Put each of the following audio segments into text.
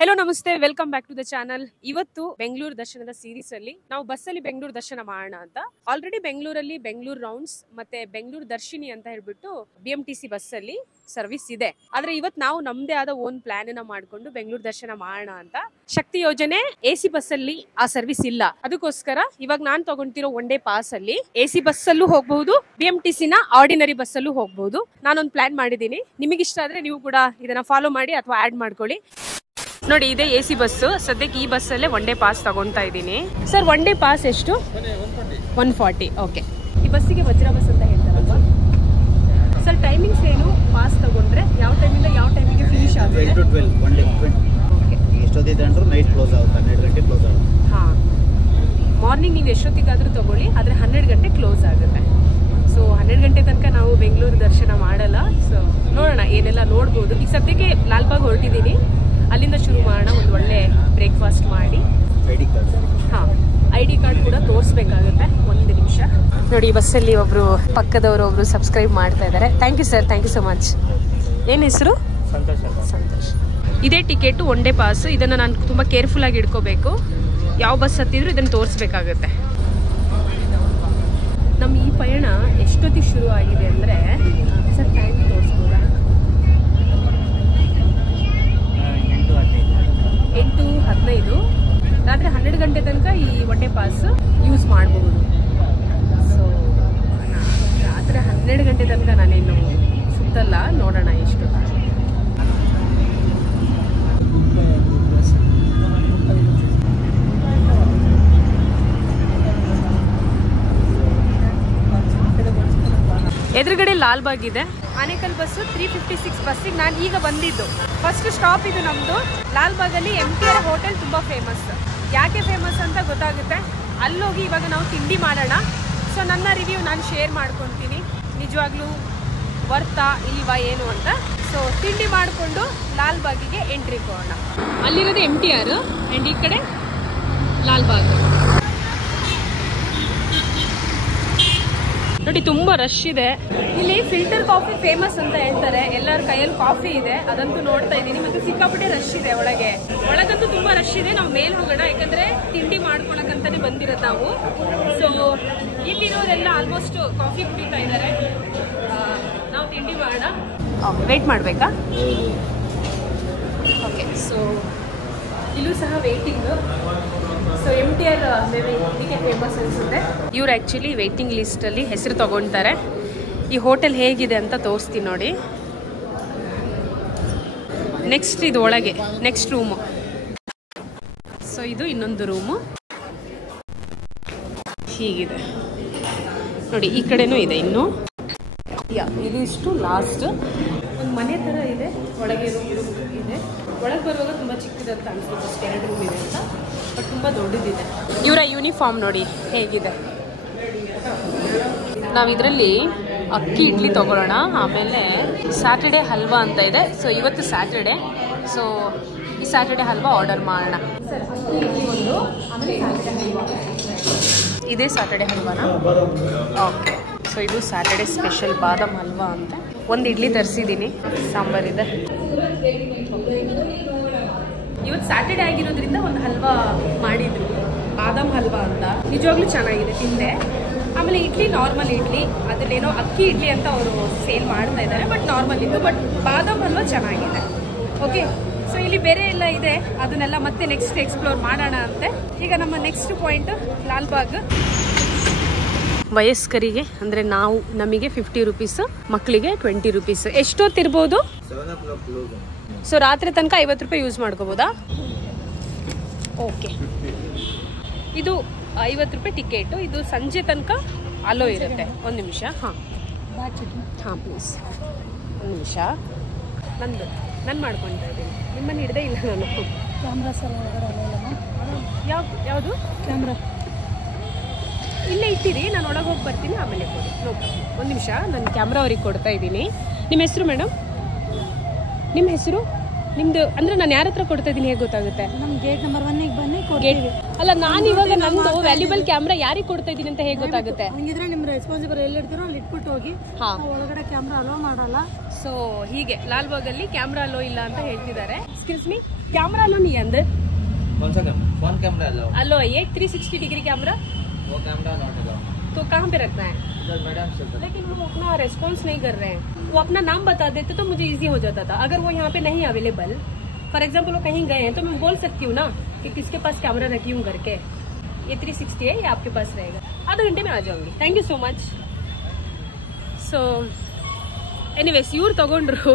Hello ನಮಸ್ತೆ, welcome back to the channel. ಇವತ್ತು ಬೆಂಗಳೂರು ದರ್ಶನದ ಸೀರೀಸ್ ಅಲ್ಲಿ ನಾವು ಬಸ್ಸಲ್ಲಿ ಬೆಂಗಳೂರು ದರ್ಶನ ಮಾಡೋಣ ಅಂತ. ಆಲ್ರೆಡಿ ಬೆಂಗಳೂರಲ್ಲಿ ಬೆಂಗಳೂರು ರೌಂಡ್ಸ್ ಮತ್ತೆ ಬೆಂಗಳೂರು ದರ್ಶಿನಿ ಅಂತ ಹೇಳ್ಬಿಟ್ಟು BMTC ಬಸ್ಸಲ್ಲಿ ಸರ್ವಿಸ್ ಇದೆ. ಆದ್ರೆ ಇವತ್ತು ನಾವು ನಮ್ದೇ ಆದ ಓನ್ ಪ್ಲಾನ್ ಅನ್ನ ಮಾಡ್ಕೊಂಡು ಬೆಂಗಳೂರು ದರ್ಶನ ಮಾಡೋಣ ಅಂತ. ಶಕ್ತಿ ಯೋಜನೆ AC ಬಸ್ಸಲ್ಲಿ ಆ ಸರ್ವಿಸ್ ಇಲ್ಲ, ಅದಕ್ಕೋಸ್ಕರ ಇವಾಗ ನಾನ್ ತಗೊಂತಿರೋ ಒನ್ ಡೇ ಪಾಸ್ ಅಲ್ಲಿ AC ಬಸ್ಸಲ್ಲೂ ಹೋಗಬಹುದು, BMTC ನ ಆರ್ಡಿನರಿ ಬಸ್ಸಲ್ಲೂ ಹೋಗಬಹುದು. ನಾನೊಂದು ಪ್ಲಾನ್ ಮಾಡಿದೀನಿ. ನಿಮಗೆ ಇಷ್ಟ ಆದ್ರೆ ನೀವು ಕೂಡ ಇದನ್ನ ಫಾಲೋ ಮಾಡಿ ಅಥವಾ ಆಡ್ ಮಾಡ್ಕೊಳ್ಳಿ. ನೋಡಿ, ಇದೆ AC ಬಸ್ಸು. ಸದ್ಯಕ್ಕೆ ಈ ಬಸ್ಸಲ್ಲೇ ಒನ್ ಡೇ ಪಾಸ್ ತಗೊಂತಾ ಇದ್ದೀನಿ. ಸರ್, ಒನ್ ಡೇ ಪಾಸ್ ಎಷ್ಟು? 140. ಓಕೆ. ಈ ಬಸ್ಸಿಗೆ ವಜ್ರ ಬಸ್ ಅಂತ ಹೇಳ್ತಾರಲ್ವಾ ಸರ್? ಟೈಮಿಂಗ್ಸ್ ಏನು? ಪಾಸ್ ತಗೊಂಡ್ರೆ ಯಾವ ಟೈಮಿಂದ ಯಾವ ಟೈಮಿಗೆ ಫಿನಿಶ್ ಆಗುತ್ತೆ? 12 to 12 ಒನ್ ಡೇ 20. ಓಕೆ. ಎಷ್ಟೊತ್ತಿದೆ ಅಂದ್ರೆ ನೈಟ್ ಕ್ಲೋಸ್ ಆಗುತ್ತೆ, 12 ಗಂಟೆ ಕ್ಲೋಸ್ ಆಗುತ್ತೆ. ಹಾಂ, ಮಾರ್ನಿಂಗ್ ನೀವು ಎಷ್ಟೊತ್ತಿಗಾದರೂ ತಗೊಳ್ಳಿ, ಆದರೆ 12 ಗಂಟೆ ಕ್ಲೋಸ್ ಆಗುತ್ತೆ. ಸೊ 12 ಗಂಟೆ ತನಕ ನಾವು ಬೆಂಗಳೂರು ದರ್ಶನ ಮಾಡಲ್ಲ. ಸೊ ನೋಡೋಣ ಏನೆಲ್ಲ ನೋಡ್ಬೋದು. ಈಗ ಸದ್ಯಕ್ಕೆ ಲಾಲ್ಬಾಗ್ ಹೊರಟಿದ್ದೀನಿ, ಅಲ್ಲಿಂದ ಶುರು ಮಾಡೋಣ. ಒಂದು ಒಳ್ಳೆ ಬ್ರೇಕ್ಫಾಸ್ಟ್ ಮಾಡಿ ID ಕಾರ್ಡ್ ಕೂಡ ತೋರಿಸ್ಬೇಕಾಗುತ್ತೆ. ಒಂದು ನಿಮಿಷ. ನೋಡಿ, ಬಸ್ಸಲ್ಲಿ ಒಬ್ರು ಪಕ್ಕದವರು ಒಬ್ರು ಸಬ್ಸ್ಕ್ರೈಬ್ ಮಾಡ್ತಾ ಇದ್ದಾರೆ. Thank you sir, thank you so much. ಏನು ಹೆಸರು? ಸಂತೋಷ್. ಇದೇ ಟಿಕೆಟ್ ಒನ್ ಡೇ ಪಾಸ್. ಇದನ್ನು ನಾನು ತುಂಬ ಕೇರ್ಫುಲ್ ಆಗಿ ಇಟ್ಕೋಬೇಕು. ಯಾವ ಬಸ್ ಹತ್ತಿದ್ರು ಇದನ್ನು ತೋರಿಸ್ಬೇಕಾಗುತ್ತೆ. ನಮ್ಮ ಈ ಪಯಣ ಎಷ್ಟೊತ್ತಿಗೆ ಶುರು ಆಗಿದೆ ಅಂದರೆ ಸರ್, ಟೈಮ್ ತೋರಿಸ್ಬೋದಾ? 8:15. ರಾತ್ರಿ 12 ಗಂಟೆ ತನಕ ಈ ಒನ್ ಡೇ ಪಾಸ್ ಯೂಸ್ ಮಾಡಬಹುದು. ಸೊ ರಾತ್ರಿ 12 ಗಂಟೆ ತನಕ ನಾನೇನು ಸುತ್ತಲ್ಲ, ನೋಡೋಣ ಎಷ್ಟು. ಎದುರುಗಡೆ ಲಾಲ್ಬಾಗ್ ಇದೆ. ಆನೇಕಲ್ ಬಸ್ಸು 356 ಬಸ್ಸಿಗೆ ನಾನು ಈಗ ಬಂದಿದ್ದು. ಫಸ್ಟ್ ಸ್ಟಾಪ್ ಇದು ನಮ್ಮದು. ಲಾಲ್ಬಾಗಲ್ಲಿ MTR ಹೋಟೆಲ್ ತುಂಬ ಫೇಮಸ್. ಯಾಕೆ ಫೇಮಸ್ ಅಂತ ಗೊತ್ತಾಗುತ್ತೆ. ಅಲ್ಲೋಗಿ ಇವಾಗ ನಾವು ತಿಂಡಿ ಮಾಡೋಣ. ಸೊ ನನ್ನ ರಿವ್ಯೂ ನಾನು ಶೇರ್ ಮಾಡ್ಕೊತೀನಿ, ನಿಜವಾಗ್ಲೂ ವರ್ತಾ ಇಲ್ವಾ ಏನು ಅಂತ. ಸೊ ತಿಂಡಿ ಮಾಡಿಕೊಂಡು ಲಾಲ್ಬಾಗಿಗೆ ಎಂಟ್ರಿ ಕೊಡೋಣ. ಅಲ್ಲಿರೋದು MTR ಆ್ಯಂಡ್ ಈ ಕಡೆ ಲಾಲ್ಬಾಗ್. ನೋಡಿ, ತುಂಬ ರಶ್ ಇದೆ. ಇಲ್ಲಿ ಫಿಲ್ಟರ್ ಕಾಫಿ ಫೇಮಸ್ ಅಂತ ಹೇಳ್ತಾರೆ. ಎಲ್ಲರ ಕೈಯಲ್ಲಿ ಕಾಫಿ ಇದೆ, ಅದಂತೂ ನೋಡ್ತಾ ಇದ್ದೀನಿ. ಮತ್ತೆ ಸಿಕ್ಕಾಪಟ್ಟೆ ರಶ್ ಇದೆ ಒಳಗಂತೂ ತುಂಬ ರಶ್ ಇದೆ. ನಾವು ಮೇಲೆ ಹೋಗೋಣ, ಯಾಕಂದ್ರೆ ತಿಂಡಿ ಮಾಡ್ಕೊಳಕಂತಾನೆ ಬಂದಿರೋದು ನಾವು. ಸೊ ಇಲ್ಲಿರೋರೆಲ್ಲ ಆಲ್ಮೋಸ್ಟ್ ಕಾಫಿ ಕುಡಿತಾ ಇದ್ದಾರೆ. ನಾವು ತಿಂಡಿ ಮಾಡೋಣ. ವೇಟ್ ಮಾಡಬೇಕಾ? ಓಕೆ. ಸೊ ಇಲ್ಲೂ ಸಹ ವೇಟಿಂಗ್. ಸೊ MTR ಇದಕ್ಕೆ ಫೇಮಸ್ ಅನಿಸುತ್ತೆ. ಇವ್ರು ಆ್ಯಕ್ಚುಲಿ ವೇಟಿಂಗ್ ಲಿಸ್ಟಲ್ಲಿ ಹೆಸರು ತಗೊಳ್ತಾರೆ. ಈ ಹೋಟೆಲ್ ಹೇಗಿದೆ ಅಂತ ತೋರಿಸ್ತೀನಿ ನೋಡಿ. ನೆಕ್ಸ್ಟ್ ಇದು ಒಳಗೆ ನೆಕ್ಸ್ಟ್ ರೂಮು. ಸೊ ಇದು ಇನ್ನೊಂದು ರೂಮು ಹೀಗಿದೆ ನೋಡಿ. ಈ ಕಡೆನೂ ಇದೆ ಇನ್ನು. ಇದು ಇಷ್ಟು ಲಾಸ್ಟ್. ಒಂದು ಮನೆ ಥರ ಇದೆ, ಒಳಗೆ ರೂಮ್ ಇದೆ. ಒಳಗೆ ಬರುವಾಗ ತುಂಬ ಚಿಕ್ಕದಂತ ಅನಿಸುತ್ತೆ, ಅಷ್ಟೇ 2 ರೂಮ್ ಇದೆ ಅಂತ, ಬಟ್ ತುಂಬ ದೊಡ್ಡದಿದೆ. ಇವರ ಯೂನಿಫಾರ್ಮ್ ನೋಡಿ ಹೇಗಿದೆ. ನಾವು ಇದರಲ್ಲಿ ಅಕ್ಕಿ ಇಡ್ಲಿ ತೊಗೊಳ್ಳೋಣ. ಆಮೇಲೆ ಸ್ಯಾಟರ್ಡೆ ಹಲ್ವಾ ಅಂತ ಇದೆ. ಸೊ ಇವತ್ತು ಸ್ಯಾಟರ್ಡೆ, ಸೊ ಈ ಸ್ಯಾಟರ್ಡೆ ಹಲ್ವಾ ಆರ್ಡರ್ ಮಾಡೋಣ. ಇದೇ ಸ್ಯಾಟರ್ಡೆ ಹಲ್ವಾನಾ? ಓಕೆ. ಸೊ ಇದು ಸ್ಯಾಟರ್ಡೆ ಸ್ಪೆಷಲ್ ಬಾದಾಮ್ ಹಲ್ವಾ ಅಂತ. ಒಂದು ಇಡ್ಲಿ ತರಿಸಿದ್ದೀನಿ, ಸಾಂಬಾರಿದೆ. ಇವತ್ತು ಸ್ಯಾಟರ್ಡೆ ಆಗಿರೋದ್ರಿಂದ ಒಂದು ಹಲ್ವಾ ಮಾಡಿದ್ರು, ಬಾದಾಮ್ ಹಲ್ವಾ ಅಂತ. ನಿಜವಾಗ್ಲೂ ಚೆನ್ನಾಗಿದೆ, ತಿಂದೆ. ಆಮೇಲೆ ಇಡ್ಲಿ ನಾರ್ಮಲ್ ಇಡ್ಲಿ, ಅದನ್ನೇನೋ ಅಕ್ಕಿ ಇಡ್ಲಿ ಅಂತ ಅವರು ಸೇಲ್ ಮಾಡ್ತಾ ಇದ್ದಾರೆ, ಬಟ್ ನಾರ್ಮಲ್ ಇತ್ತು. ಬಟ್ ಬಾದಾಮ್ ಹಲ್ವಾ ಚೆನ್ನಾಗಿದೆ. ಓಕೆ. ಸೊ ಇಲ್ಲಿ ಬೇರೆ ಎಲ್ಲ ಇದೆ, ಅದನ್ನೆಲ್ಲ ಮತ್ತೆ ನೆಕ್ಸ್ಟ್ ಎಕ್ಸ್ಪ್ಲೋರ್ ಮಾಡೋಣ ಅಂತೆ. ಈಗ ನಮ್ಮ ನೆಕ್ಸ್ಟ್ ಪಾಯಿಂಟ್ ಲಾಲ್ಬಾಗ್. ವಯಸ್ಕರಿಗೆ ಅಂದರೆ ನಮಗೆ 50 ರೂಪೀಸ್, ಮಕ್ಕಳಿಗೆ 20 ರೂಪೀಸ್. ಎಷ್ಟೊತ್ತಿರ್ಬೋದು? ಸೊ ರಾತ್ರಿ ತನಕ 50 ರೂಪಾಯಿ ಯೂಸ್ ಮಾಡ್ಕೋಬೋದಾ? ಓಕೆ. ಇದು 50 ರೂಪಾಯಿ ಟಿಕೆಟು. ಇದು ಸಂಜೆ ತನಕ ಅಲೋ ಇರುತ್ತೆ. ಒಂದು ನಿಮಿಷ. ಹಾಂ ಪ್ಲೀಸ್ ಒಂದು ನಿಮಿಷ. ನಾನು ಮಾಡ್ಕೊಳ್ತಾ ಇದ್ದೀನಿ, ನಿಮ್ಮನ್ನು ಹಿಡ್ದೇ ಇಲ್ಲ ನಾನು. ಕ್ಯಾಮ್ರಾ ಸರ್ ಯಾವುದು ಕ್ಯಾಮ್ರಾ ಇಲ್ಲೇ ಇಟ್ಟಿರಿ, ನಾನು ಒಳಗೆ ಹೋಗಿ ಬರ್ತೀನಿ, ಆಮೇಲೆ ಕೊಡಿ. ಒಂದು ನಿಮಿಷ, ನಾನು ಕ್ಯಾಮ್ರಾ ಅವ್ರಿಗೆ ಕೊಡ್ತಾ ಇದ್ದೀನಿ. ನಿಮ್ಮ ಹೆಸರು ಮೇಡಮ್? ನಿಮ್ಮ ಹೆಸರು ನಿಮ್ದು ಅಂದ್ರೆ ನಾನು ಯಾರ ಹತ್ರ ಕೊಡ್ತಾ ಇದ್ದೀನಿ ಹೇಗೆ ಗೊತ್ತಾಗುತ್ತೆ? ನಮ್ಮ ಗೇಟ್ ನಂಬರ್ 1 ಗೆ ಬನ್ನಿ ಕೊಡ್ತೀವಿ. ಅಲ್ಲ, ನಾನು ಇವಾಗ ನಂದು ವ್ಯಾಲ್ಯೂಬಲ್ ಕ್ಯಾಮ್ರಾ ಯಾರಿಗೆ ಕೊಡ್ತಾ ಇದ್ದೀನಿ ಅಂತ ಹೇಗೆ ಗೊತ್ತಾಗುತ್ತೆ? ಹಂಗಿದ್ರೆ ನಿಮ್ಮ ರೆಸ್ಪಾನ್ಸಿಬಲ್ ಎಲ್ಲಿ ಇಡ್ತೀರೋ ಅಲ್ಲಿ ಇಟ್ಬಿಟ್ಟು ಹೋಗಿ. ಒಳಗಡೆ ಕ್ಯಾಮ್ರಾ ಅಲೋ ಮಾಡಲ್ಲ. ಸೊ ಹೀಗೆ ಲಾಲ್ಬಾಗ್ ಅಲ್ಲಿ ಕ್ಯಾಮ್ರಾ ಅಲೋ ಇಲ್ಲ ಅಂತ ಹೇಳ್ತಿದ್ದಾರೆ. ಎಕ್ಸ್ಕ್ಯೂಸ್ ಮೀ, कैमरा लो नहीं अंदर। कौन सा camera? Phone camera allow? Allow ये 360 डिग्री कैमरा वो कैमरा नॉट अलाउ। तो कहाँ पे रखना है? मैडम से लेकिन वो अपना रेस्पॉन्स नहीं कर रहे हैं। वो अपना नाम बता देते तो मुझे इजी हो जाता था। अगर वो यहाँ पे नहीं अवेलेबल, फॉर एग्जाम्पल वो कहीं गए हैं तो मैं बोल सकती हूँ ना कि किसके पास कैमरा रखी हूँ करके। ये 360 है, ये आपके पास रहेगा। आधे घंटे में आ जाऊंगी। Thank you so much. So anyways ಇವ್ರು ತಗೊಂಡ್ರು.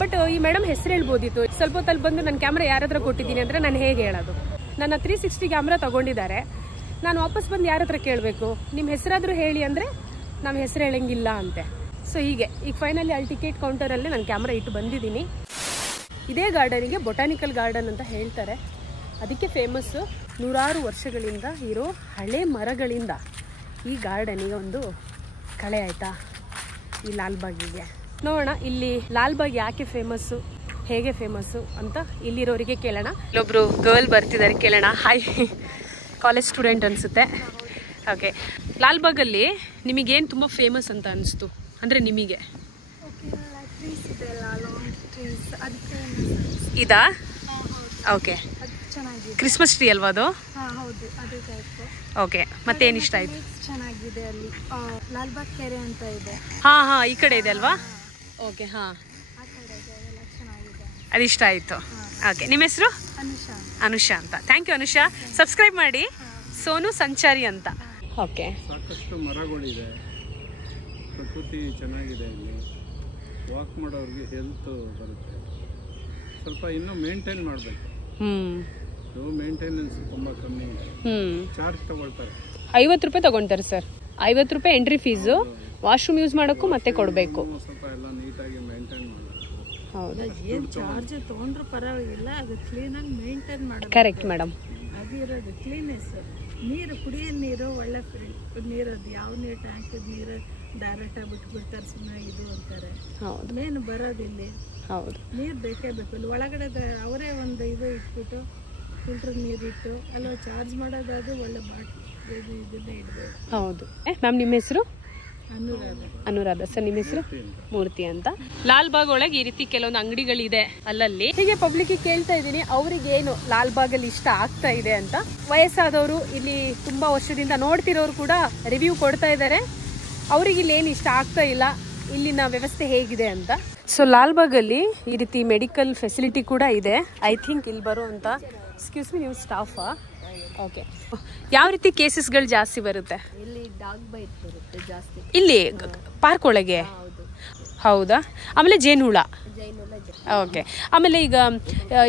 ಬಟ್ ಈ ಮೇಡಮ್ ಹೆಸರು ಹೇಳ್ಬೋದಿತ್ತು. ಸ್ವಲ್ಪ ಹೊತ್ತಲ್ಲಿ ಬಂದು ನನ್ನ ಕ್ಯಾಮ್ರಾ ಯಾರ ಹತ್ರ ಕೊಟ್ಟಿದ್ದೀನಿ ಅಂದರೆ ನಾನು ಹೇಗೆ ಹೇಳೋದು? ನನ್ನ 360 ಕ್ಯಾಮ್ರಾ ತಗೊಂಡಿದ್ದಾರೆ, ನಾನು ವಾಪಸ್ ಬಂದು ಯಾರ ಹತ್ರ ಕೇಳಬೇಕು? ನಿಮ್ಮ ಹೆಸರಾದರೂ ಹೇಳಿ ಅಂದರೆ ನಾವು ಹೆಸರು ಹೇಳಂಗಿಲ್ಲ ಅಂತೆ. ಸೊ ಹೀಗೆ ಈಗ ಫೈನಲಿ ಅಲ್ಲಿ ಟಿಕೆಟ್ ಕೌಂಟರಲ್ಲೇ ನಾನು ಕ್ಯಾಮ್ರಾ ಇಟ್ಟು ಬಂದಿದ್ದೀನಿ. ಇದೇ ಗಾರ್ಡನಿಗೆ ಬೊಟಾನಿಕಲ್ ಗಾರ್ಡನ್ ಅಂತ ಹೇಳ್ತಾರೆ. ಅದಕ್ಕೆ ಫೇಮಸ್ಸು. ನೂರಾರು ವರ್ಷಗಳಿಂದ ಇರೋ ಹಳೆ ಮರಗಳಿಂದ ಈ ಗಾರ್ಡನಿಗೆ ಒಂದು ಕಳೆ ಆಯಿತಾ ಈ ಲಾಲ್ಬಾಗಿಗೆ. ನೋಡೋಣ ಇಲ್ಲಿ ಲಾಲ್ಬಾಗ್ ಯಾಕೆ ಫೇಮಸ್ಸು, ಹೇಗೆ ಫೇಮಸ್ಸು ಅಂತ ಇಲ್ಲಿರೋರಿಗೆ ಕೇಳೋಣ. ಇಲ್ಲೊಬ್ರು ಗರ್ಲ್ ಬರ್ತಿದ್ದಾರೆ, ಕೇಳೋಣ. ಹಾಯ್, ಕಾಲೇಜ್ ಸ್ಟೂಡೆಂಟ್ ಅನಿಸುತ್ತೆ. ಓಕೆ, ಲಾಲ್ಬಾಗಲ್ಲಿ ನಿಮಗೇನು ತುಂಬ ಫೇಮಸ್ ಅಂತ ಅನಿಸ್ತು ಅಂದರೆ ನಿಮಗೆ? ಇದಾ? ಓಕೆ, ಕ್ರಿಸ್ಮಸ್ ಟ್ರೀ ಅಲ್ವಾ ಅದು? ಓಕೆ, ಮತ್ತೇನು ಇಷ್ಟ ಆಯ್ತು? ಚೆನ್ನಾಗಿದೆ ಅಲ್ಲಿ ಲಾಲ್ಬಾಗ್ ಕೆರೆ ಅಂತ ಇದೆ. ಹಾಂ ಹಾಂ, ಈ ಕಡೆ ಇದೆ ಅಲ್ವಾ? ಓಕೆ, ಹಾಂ, ಅದಿಷ್ಟ ಆಯಿತು. ಓಕೆ, ನಿಮ್ಮ ಹೆಸರು? ಅನುಷಾ ಅಂತ. Thank you Anusha. ಸಬ್ಸ್ಕ್ರೈಬ್ ಮಾಡಿ. ಸೋನು ಸಂಚಾರಿ ಅಂತ. ಓಕೆ, ಸಾಕಷ್ಟು ಮರಗಳಿದೆ, ಪ್ರಕೃತಿ ಚೆನ್ನಾಗಿದೆ. ಇಲ್ಲಿ ವಾಕ್ ಮಾಡೋರಿಗೆ ಹೆಲ್ತ್ ಬರುತ್ತೆ. ಸ್ವಲ್ಪ ಇನ್ನೂ ಮೇಂಟೈನ್ ಮಾಡಬೇಕು. ಮೇಂಟೆನೆನ್ಸ್ ತುಂಬ ಕಮ್ಮಿ ಇದೆ. ಚಾರ್ಜ್ ತಗೊಳ್ತಾರೆ. 50 ರೂಪಾಯಿ ತಗೊಳ್ತಾರೆ ಸರ್. 50 ರೂಪಾಯಿ ಎಂಟ್ರಿ ಫೀಸು. ವಾಶ್ರೂಮ್ ಯೂಸ್ ಮಾಡೋಕ್ಕೂ ಮತ್ತೆ ಕೊಡಬೇಕು. ಸ್ವಲ್ಪ ಎಲ್ಲ ನೀಟಾಗಿ ಮೇಂಟೈನ್ ಮಾಡಬೇಕು. ಹೌದು, ಏನು ಚಾರ್ಜ್ ತೊಗೊಂಡ್ರು ಪರವಾಗಿಲ್ಲ, ಅದು ಕ್ಲೀನಾಗಿ ಮೇಂಟೈನ್ ಮಾಡಬೇಕು. Correct madam. ಅದಿರೋದು ಕ್ಲೀನೆಸ್. ನೀರು, ಕುಡಿಯೋ ನೀರು ಒಳ್ಳೆ ನೀರು. ಅದು ಯಾವ ನೀರು, ಟ್ಯಾಂಕ್ ನೀರು ಡೈರೆಕ್ಟಾಗಿ ಬಿಟ್ಬಿಡ್ತಾರೆ, ಸುಮ್ಮನೆ ಇದು ಅಂತಾರೆ. ಹೌದು, ಮೇನ್ ಬರೋದಿಲ್ಲಿ. ಹೌದು, ನೀರು ಬೇಕೇ ಬೇಕು. ಇಲ್ಲಿ ಒಳಗಡೆ ಅವರೇ ಒಂದು ಇದು ಇಟ್ಬಿಟ್ಟು ಫಿಲ್ಟರ್ ನೀರಿಟ್ಟು ಅಲ್ವಾ ಚಾರ್ಜ್ ಮಾಡೋದಾದ್ರೆ ಒಳ್ಳೆ ಇದನ್ನೇ ಇಡಬೇಕು. ಹೌದು ಮ್ಯಾಮ್, ನಿಮ್ಮ ಹೆಸರು? ಅನುರಾಧ. ಸರ್, ನಿಮ್ಮ ಹೆಸರು? ಮೂರ್ತಿ ಅಂತ. ಲಾಲ್ಬಾಗ್ ಒಳಗೆ ಈ ರೀತಿ ಕೆಲವೊಂದು ಅಂಗಡಿಗಳಿದೆ ಅಲ್ಲಲ್ಲಿ. ಹೀಗೆ ಪಬ್ಲಿಕ್ ಕೇಳ್ತಾ ಇದ್ದೀನಿ ಅವ್ರಿಗೆ ಏನು ಲಾಲ್ಬಾಗ್ ಅಲ್ಲಿ ಇಷ್ಟ ಆಗ್ತಾ ಇದೆ ಅಂತ. ವಯಸ್ಸಾದವರು, ಇಲ್ಲಿ ತುಂಬಾ ವರ್ಷದಿಂದ ನೋಡ್ತಿರೋರು ಕೂಡ ರಿವ್ಯೂ ಕೊಡ್ತಾ ಇದ್ದಾರೆ. ಅವ್ರಿಗೆ ಇಲ್ಲಿ ಏನು ಇಷ್ಟ ಆಗ್ತಾ ಇಲ್ಲ, ಇಲ್ಲಿನ ವ್ಯವಸ್ಥೆ ಹೇಗಿದೆ ಅಂತ. ಸೊ ಲಾಲ್ಬಾಗ್ ಅಲ್ಲಿ ಈ ರೀತಿ ಮೆಡಿಕಲ್ ಫೆಸಿಲಿಟಿ ಕೂಡ ಇದೆ. ಐ ಥಿಂಕ್ ಇಲ್ಲಿ ಬರುವಂತ, ಎಕ್ಸ್ಕ್ಯೂಸ್ ಮಿ, ನೀವು ಸ್ಟಾಫಾ? ಓಕೆ, ಯಾವ ರೀತಿ ಕೇಸಸ್ಗಳು ಜಾಸ್ತಿ ಬರುತ್ತೆ? ಇಲ್ಲಿ ಡಾಗ್ ಬೈಟ್ ಬರುತ್ತೆ ಜಾಸ್ತಿ. ಇಲ್ಲಿ ಪಾರ್ಕ್ ಒಳಗೆ? ಹೌದಾ? ಆಮೇಲೆ ಜೇನುಹುಳ. ಓಕೆ, ಆಮೇಲೆ ಈಗ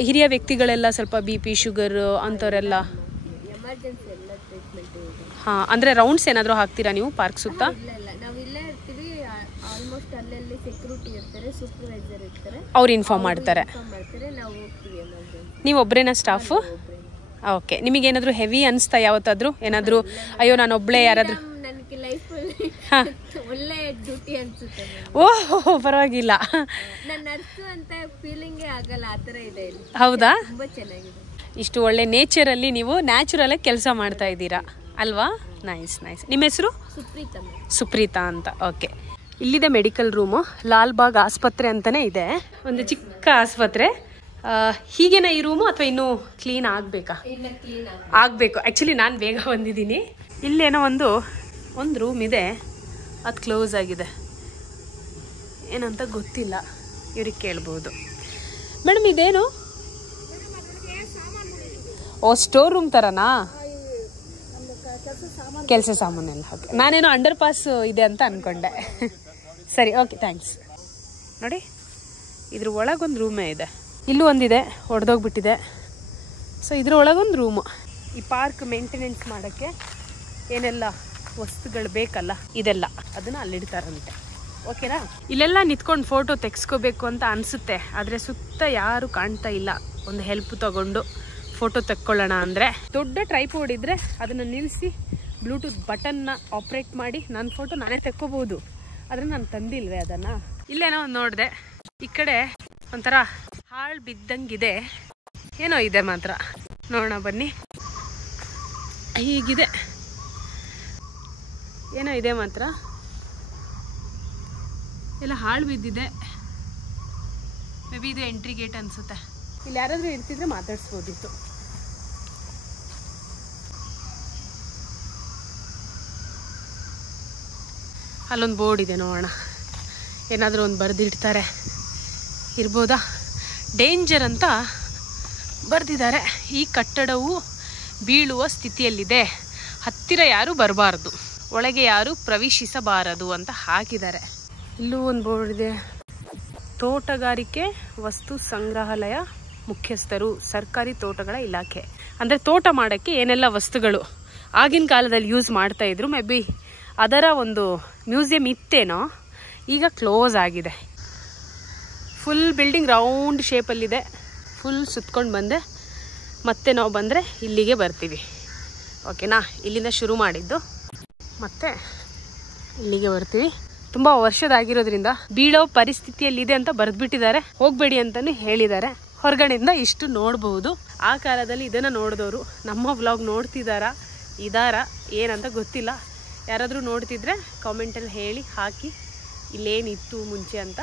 ಹಿರಿಯ ವ್ಯಕ್ತಿಗಳೆಲ್ಲ ಸ್ವಲ್ಪ BP, ಶುಗರ್ ಅಂಥವರೆಲ್ಲ? ಎಮರ್ಜೆನ್ಸಿ ಎಲ್ಲ ಟ್ರೀಟ್ಮೆಂಟ್ ಇದೆ. ಹಾಂ, ಅಂದರೆ ರೌಂಡ್ಸ್ ಏನಾದರೂ ಹಾಕ್ತೀರಾ ನೀವು ಪಾರ್ಕ್ ಸುತ್ತ? ಇಲ್ಲ, ನಾವು ಇಲ್ಲೇ ಇರ್ತೀವಿ. ಆಲ್ಮೋಸ್ಟ್ ಅಲ್ಲಲ್ಲಿ ಸೆಕ್ಯೂರಿಟಿ ಇರ್ತಾರೆ, ಸೂಪರ್ವೈಸರ್ ಇರ್ತಾರೆ. ಅವ್ರು ಇನ್ಫಾರ್ಮ್ ಮಾಡ್ತಾರೆ. ನಾವು ಹೋಗ್ತೀವಿ ಎಮರ್ಜೆನ್ಸಿ. ನೀವು ಒಬ್ಬರೇನಾ ಸ್ಟಾಫು? ಓಕೆ, ನಿಮಗೇನಾದರೂ ಹೆವಿ ಅನಿಸ್ತಾ ಯಾವತ್ತಾದರೂ? ಏನಾದರೂ ಅಯ್ಯೋ ನಾನು ಒಬ್ಬಳೇ ಯಾರಾದರೂ? ನನಗೆ ಲೈಫಲ್ಲಿ ಒಳ್ಳೆ ಡ್ಯೂಟಿ ಅನ್ಸುತ್ತೆ. ಓಹ್, ಪರವಾಗಿಲ್ಲ. ನಾನು ನರ್ಸು ಅಂತ ಫೀಲಿಂಗೇ ಆಗಲ್ಲ, ಆ ಥರ ಇದೆ ಇಲ್ಲಿ. ಹೌದಾ? ತುಂಬ ಚೆನ್ನಾಗಿದೆ. ಇಷ್ಟು ಒಳ್ಳೆ ನೇಚರಲ್ಲಿ ನೀವು ನ್ಯಾಚುರಲಾಗಿ ಕೆಲಸ ಮಾಡ್ತಾ ಇದ್ದೀರಾ ಅಲ್ವಾ? Nice nice. ನಿಮ್ಮ ಹೆಸರು? ಸುಪ್ರೀತಾ ಅಂತ. ಓಕೆ, ಇಲ್ಲಿದೆ ಮೆಡಿಕಲ್ ರೂಮು. ಲಾಲ್ಬಾಗ್ ಆಸ್ಪತ್ರೆ ಅಂತಲೇ ಇದೆ, ಒಂದು ಚಿಕ್ಕ ಆಸ್ಪತ್ರೆ. ಹೀಗೇನಾ ಈ ರೂಮು ಅಥವಾ ಇನ್ನೂ ಕ್ಲೀನ್ ಆಗಬೇಕಾ? ಆಗಬೇಕು. ಆ್ಯಕ್ಚುಲಿ ನಾನು ಬೇಗ ಬಂದಿದ್ದೀನಿ. ಇಲ್ಲೇನೋ ಒಂದು ರೂಮ್ ಇದೆ, ಅದು ಕ್ಲೋಸ್ ಆಗಿದೆ. ಏನಂತ ಗೊತ್ತಿಲ್ಲ, ಇವ್ರಿಗೆ ಕೇಳ್ಬೋದು. ಮೇಡಮ್ ಇದೇನು? ಓ, ಸ್ಟೋರ್ ರೂಮ್ ಥರನಾ? ಕೆಲಸ ಸಾಮಾನೆಲ್ಲ. ಓಕೆ, ನಾನೇನೋ ಅಂಡರ್ ಪಾಸ್ ಇದೆ ಅಂತ ಅಂದ್ಕೊಂಡೆ. ಸರಿ, ಓಕೆ, ಥ್ಯಾಂಕ್ಸ್. ನೋಡಿ, ಇದ್ರ ಒಳಗೊಂದು ರೂಮೇ ಇದೆ. ಇಲ್ಲೂ ಒಂದಿದೆ, ಒಡೆದೋಗ್ಬಿಟ್ಟಿದೆ. ಸೊ ಇದ್ರ ಒಳಗೊಂದು ರೂಮು. ಈ ಪಾರ್ಕ್ ಮೇಂಟೆನೆನ್ಸ್ ಮಾಡೋಕ್ಕೆ ಏನೆಲ್ಲ ವಸ್ತುಗಳು ಬೇಕಲ್ಲ, ಇದೆಲ್ಲ ಅದನ್ನು ಅಲ್ಲಿಡ್ತಾರಂತೆ. ಓಕೆನಾ? ಇಲ್ಲೆಲ್ಲ ನಿಂತ್ಕೊಂಡು ಫೋಟೋ ತೆಗೆಸ್ಕೋಬೇಕು ಅಂತ ಅನಿಸುತ್ತೆ, ಆದರೆ ಸುತ್ತ ಯಾರು ಕಾಣ್ತಾ ಇಲ್ಲ. ಒಂದು ಹೆಲ್ಪ್ ತಗೊಂಡು ಫೋಟೋ ತೆಕ್ಕೊಳ್ಳೋಣ ಅಂದರೆ ದೊಡ್ಡ ಟ್ರೈಪೋರ್ಡ್ ಇದ್ದರೆ ಅದನ್ನು ನಿಲ್ಲಿಸಿ ಬ್ಲೂಟೂತ್ ಬಟನ್ನ ಆಪ್ರೇಟ್ ಮಾಡಿ ನನ್ನ ಫೋಟೋ ನಾನೇ ತೆಕ್ಕೋಬೋದು. ಆದರೆ ನಾನು ತಂದಿಲ್ವೇ ಅದನ್ನು. ಇಲ್ಲೇನೋ ಒಂದು ನೋಡಿದೆ, ಈ ಕಡೆ ಒಂಥರ ಹಾಳು ಬಿದ್ದಂಗಿದೆ, ಏನೋ ಇದೆ ಮಾತ್ರ. ನೋಡೋಣ ಬನ್ನಿ. ಹೀಗಿದೆ, ಏನೋ ಇದೆ ಮಾತ್ರ, ಎಲ್ಲ ಹಾಳು ಬಿದ್ದಿದೆ. ಮೇ ಬಿ ಇದು ಎಂಟ್ರಿ ಗೇಟ್ ಅನಿಸುತ್ತೆ. ಇಲ್ಲಿ ಯಾರಾದರೂ ಇರ್ತಿದ್ರೆ ಮಾತಾಡಿಸ್ಬೋದಿತ್ತು. ಅಲ್ಲೊಂದು ಬೋರ್ಡ್ ಇದೆ, ನೋಡೋಣ ಏನಾದರೂ ಒಂದು ಬರೆದಿಡ್ತಾರೆ ಇರ್ಬೋದಾ. ಡೇಂಜರ್ ಅಂತ ಬರೆದಿದ್ದಾರೆ. ಈ ಕಟ್ಟಡವು ಬೀಳುವ ಸ್ಥಿತಿಯಲ್ಲಿದೆ, ಹತ್ತಿರ ಯಾರು ಬರಬಾರ್ದು, ಒಳಗೆ ಯಾರು ಪ್ರವೇಶಿಸಬಾರದು ಅಂತ ಹಾಕಿದ್ದಾರೆ. ಇಲ್ಲೂ ಒಂದು ಬೋರ್ಡ್ ಇದೆ. ತೋಟಗಾರಿಕೆ ವಸ್ತು ಸಂಗ್ರಹಾಲಯ ಮುಖ್ಯಸ್ಥರು, ಸರ್ಕಾರಿ ತೋಟಗಳ ಇಲಾಖೆ. ಅಂದರೆ ತೋಟ ಮಾಡೋಕ್ಕೆ ಏನೆಲ್ಲ ವಸ್ತುಗಳು ಆಗಿನ ಕಾಲದಲ್ಲಿ ಯೂಸ್ ಮಾಡ್ತಾ ಇದ್ರು, ಮೇ ಬಿ ಅದರ ಒಂದು ಮ್ಯೂಸಿಯಂ ಇತ್ತೇನೋ, ಈಗ ಕ್ಲೋಸ್ ಆಗಿದೆ. ಫುಲ್ ಬಿಲ್ಡಿಂಗ್ ರೌಂಡ್ ಶೇಪಲ್ಲಿದೆ. ಫುಲ್ ಸುತ್ಕೊಂಡು ಬಂದೆ, ಮತ್ತೆ ನಾವು ಬಂದರೆ ಇಲ್ಲಿಗೆ ಬರ್ತೀವಿ. ಓಕೆನಾ, ಇಲ್ಲಿಂದ ಶುರು ಮಾಡಿದ್ದು ಮತ್ತೆ ಇಲ್ಲಿಗೆ ಬರ್ತೀವಿ. ತುಂಬ ವರ್ಷದಾಗಿರೋದ್ರಿಂದ ಬೀಳೋ ಪರಿಸ್ಥಿತಿಯಲ್ಲಿದೆ ಅಂತ ಬರೆದ್ಬಿಟ್ಟಿದ್ದಾರೆ, ಹೋಗಬೇಡಿ ಅಂತಲೂ ಹೇಳಿದ್ದಾರೆ. ಹೊರಗಡೆಯಿಂದ ಇಷ್ಟು ನೋಡಬಹುದು. ಆ ಕಾಲದಲ್ಲಿ ಇದನ್ನು ನೋಡಿದವರು ನಮ್ಮ ವ್ಲಾಗ್ ನೋಡ್ತಿದ್ದಾರಾ ಇದಾರಾ ಏನಂತ ಗೊತ್ತಿಲ್ಲ. ಯಾರಾದರೂ ನೋಡ್ತಿದ್ರೆ ಕಾಮೆಂಟಲ್ಲಿ ಹೇಳಿ ಹಾಕಿ, ಇಲ್ಲೇನಿತ್ತು ಮುಂಚೆ ಅಂತ,